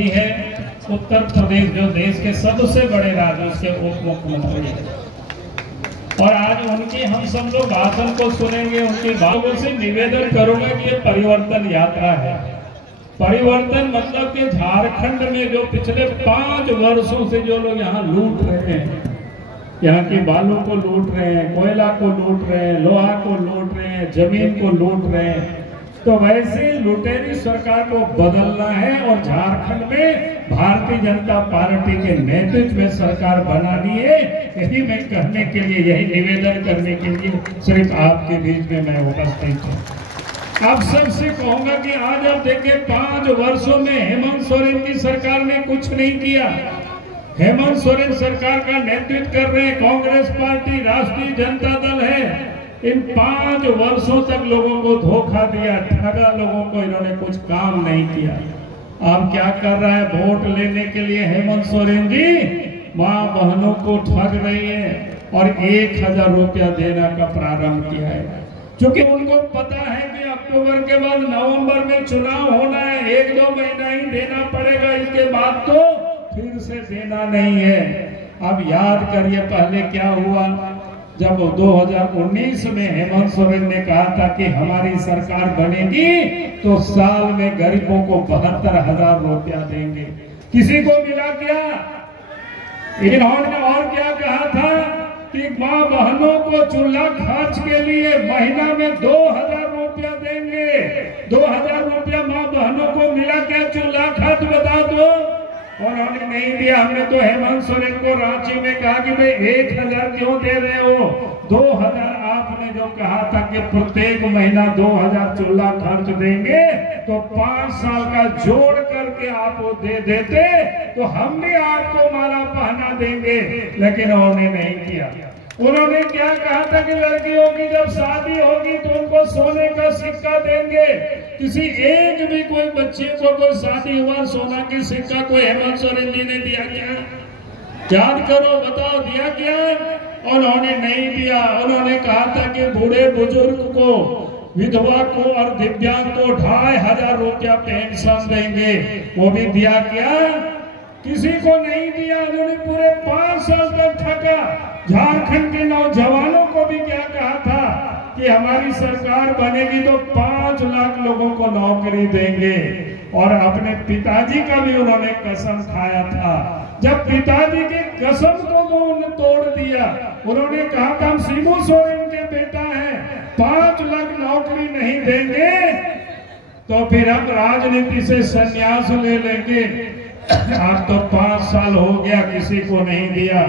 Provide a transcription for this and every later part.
भी है उत्तर प्रदेश, जो देश के सबसे बड़े राज्य, उसके उप मुख्यमंत्री है। और आज उनकी हम सब लोग भाषण को सुनेंगे, उनकी बातों से निवेदन करूंगा कि ये परिवर्तन यात्रा है। परिवर्तन मतलब कि झारखंड में जो पिछले 5 वर्षों से जो लोग यहाँ लूट रहे हैं, यहाँ की बालू को लूट रहे हैं, कोयला को लूट रहे हैं, लोहा को लूट रहे हैं, जमीन को लूट रहे हैं, तो वैसे लुटेरी सरकार को बदलना है और झारखंड में भारतीय जनता पार्टी के नेतृत्व में सरकार बनानी है। यही मैं कहने के लिए, यही निवेदन करने के लिए सिर्फ आपके बीच में मैं उपस्थित हूँ। आप सबसे कहूंगा कि आज आप देखिए 5 वर्षों में हेमंत सोरेन की सरकार ने कुछ नहीं किया। हेमंत सोरेन सरकार का नेतृत्व कर रहे कांग्रेस पार्टी, राष्ट्रीय जनता दल है। इन 5 वर्षों तक लोगों को धोखा दिया, ठगा लोगों को, इन्होंने कुछ काम नहीं किया। अब क्या कर रहा है? वोट लेने के लिए हेमंत सोरेन जी मां बहनों को ठग रही है और 1000 रुपया देना का प्रारंभ किया है, क्योंकि उनको पता है कि अक्टूबर के बाद नवंबर में चुनाव होना है, 1-2 महीना ही देना पड़ेगा, इसके बाद तो फिर से देना नहीं है। अब याद करिए पहले क्या हुआ, जब 2019 में हेमंत सोरेन ने कहा था कि हमारी सरकार बनेगी तो साल में गरीबों को 72,000 रुपया देंगे। किसी को मिला क्या? इन्होंने और क्या कहा था कि मां बहनों को चूल्हा खर्च के लिए महीना में 2000 रुपया देंगे। 2000 रुपया मां बहनों को मिला क्या चूल्हा खर्च? बता दो। उन्होंने नहीं दिया। हमने तो हेमंत सोरेन को रांची में कहा कि भाई 1000 क्यों दे रहे हो? 2000 आपने जो कहा था कि प्रत्येक महीना 2000 चूल्हा खर्च देंगे, तो 5 साल का जोड़ करके आप वो दे देते तो हम भी आपको माला पहना देंगे, लेकिन उन्होंने नहीं किया। उन्होंने क्या कहा था कि लड़कियों की जब शादी होगी तो उनको सोने का सिक्का देंगे। किसी एक भी कोई बच्चे को कोई शादी हुआ सोना की सिक्का कोई हेमंत सोरेन जी ने दिया क्या? याद करो, बताओ दिया क्या? उन्होंने नहीं दिया। उन्होंने कहा था कि बूढ़े बुजुर्ग को, विधवा को और दिव्यांग को 2500 रुपया पेंशन देंगे, वो भी दिया क्या? किसी को नहीं दिया। उन्होंने पूरे 5 साल तक ठगा। झारखंड के नौजवानों को भी क्या कहा था कि हमारी सरकार बनेगी तो 5 लाख लोगों को नौकरी देंगे, और अपने पिताजी का भी उन्होंने कसम खाया था। जब पिताजी की कसम को वो उन्होंने तोड़ दिया, उन्होंने कहा था हम शिबू सोरेन के बेटा हैं, 5 लाख नौकरी नहीं देंगे तो फिर हम राजनीति से संन्यास ले लेंगे। आप तो 5 साल हो गया किसी को नहीं दिया,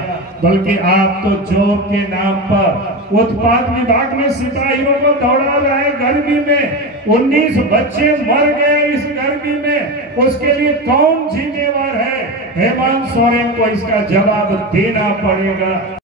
बल्कि आप तो जॉब के नाम पर उत्पाद विभाग में सिपाहियों को दौड़ा रहा है। गर्मी में 19 बच्चे मर गए इस गर्मी में, उसके लिए कौन जिम्मेवार है? हेमंत सोरेन को इसका जवाब देना पड़ेगा।